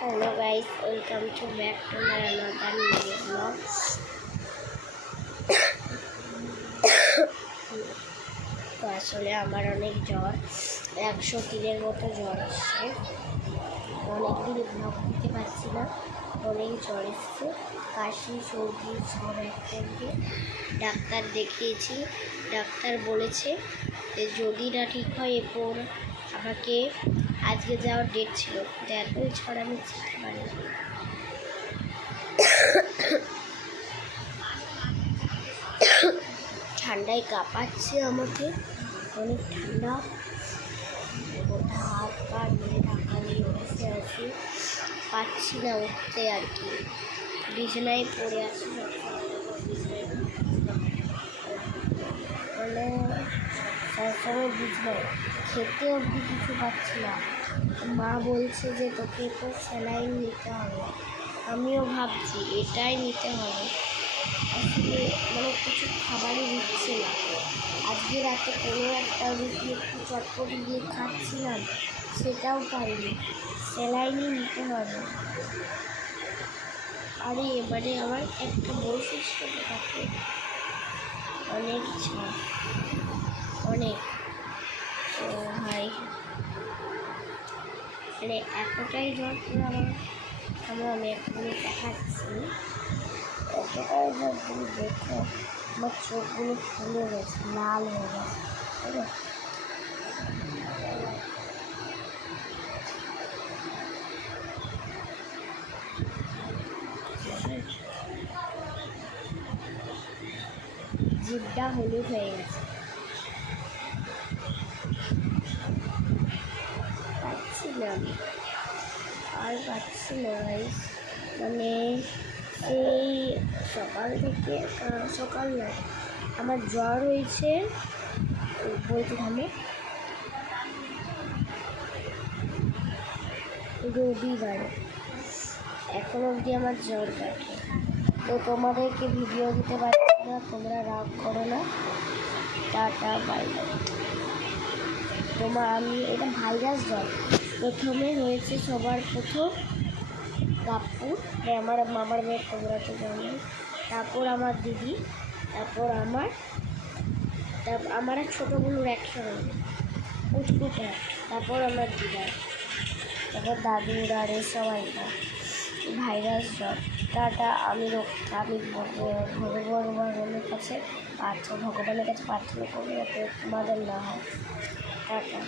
Hello guys, welcome to back to my another new vlog. তো আসলে আমার অনেক জ্বর 103-এর মতো জ্বর আসছে। অনেকদিন ব্লগ দিতে পারছি না, অনেক জ্বর এসছে, কাশি সর্দি সব একসঙ্গে। ডাক্তার দেখিয়েছি, ডাক্তার বলেছে যে যদি না ঠিক হয় এরপর আমাকে আজকে যাওয়ার ডেট ছিল, এতই ঝড় আমি যেতে পারি। ঠান্ডায় কাঁপাচ্ছে আমাকে, অনেক ঠান্ডা। হাত পা নিয়ে ঢাকা নিয়ে বসে আছি, পাচ্ছি না উঠতে আর কি, বিছানায় পড়ে আছি। মানে সবসময় বিছানায়, খেতে অবধি কিছু পাচ্ছি না। মা বলছে যে তোকে তো স্যালাইন নিতে হবে, আমিও ভাবছি এটাই নিতে হবে। আসলে মানে কিছু খাবারই দিচ্ছে না। আজকে রাতে কোনো একটা রুটি একটু চটপটি দিয়ে খাচ্ছিলাম, সেটাও পারিনি, স্যালাইনই নিতে হবে। আরে এবারে আমার একটা বৈশিষ্ট্য থাকে, অনেক ঝাল, অনেক। তো ভাই মানে এতটাই জ্বর করে আমি এখনই দেখাচ্ছি, এতটাই জ্বর তুমি দেখো আমার চোখগুলো ফুলে গেছে, লাল হয়ে গেছে। ঠিক আছে, জিভটা হলুদ হয়ে গেছে, পাচ্ছি না আমি, আর পাচ্ছি না ভাই। মানে এই সকাল থেকে, সকাল নয়, আমার জ্বর হয়েছে বলতে থামে রবিবারে, এখন অবধি আমার জ্বর কাটে। তো তোমাদেরকে ভিডিও দিতে পারছি না, তোমরা রাগ করো না। Tata bye bye. আমি এটা ভাইরাস জ্বর প্রথমে হয়েছে, সবার প্রথম কাপুর, আমার মামার মেয়ে, তোমরা তো জানো। তারপর আমার দিদি, তারপর আমার ছোটো বোনুর একসঙ্গে উঠকুটে, তারপর আমার দিদার, তারপর দাদুর আর সবাই ভাইরাস জ্বর। টাটা। আমি ভগবানের কাছে প্রার্থনা করবো যাতে তোমাদের না হয়। টাটা।